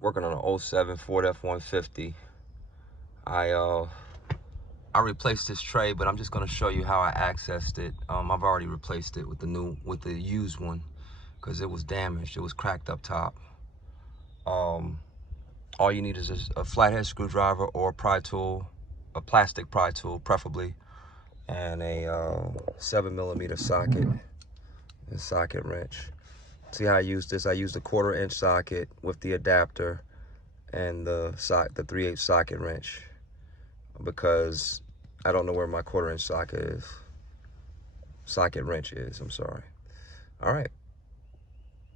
working on an 07 Ford F150. I replaced this tray, but I'm just gonna show you how I accessed it. I've already replaced it with the used one because it was damaged. It was cracked up top. All you need is a flathead screwdriver or a pry tool, a plastic pry tool preferably, and a 7mm socket and socket wrench. See how I used this? I used a 1/4-inch socket with the adapter and the 3/8 socket wrench because I don't know where my 1/4-inch socket wrench is. I'm sorry. All right.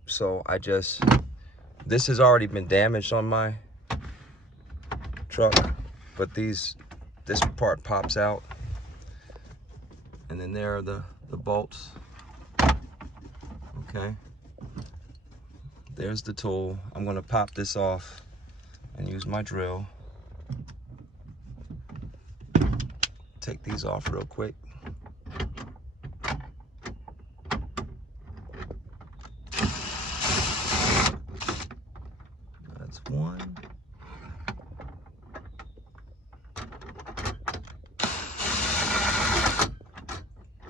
So this has already been damaged on my truck, but this part pops out, and then there are the bolts. Okay. There's the tool. I'm gonna pop this off and use my drill. Take these off real quick. That's one.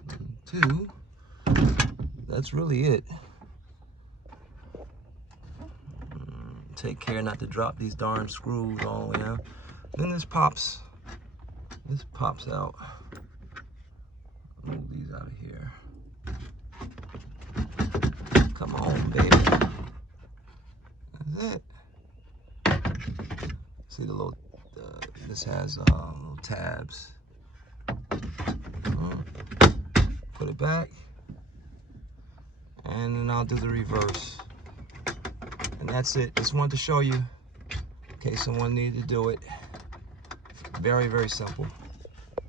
And two. That's really it. Take care not to drop these darn screws all the way out. Then this pops out. Move these out of here. Come on, baby. That's it. See the little, this has little tabs. Put it back, and then I'll do the reverse. And that's it. Just wanted to show you in case someone needed to do it. Very, very simple.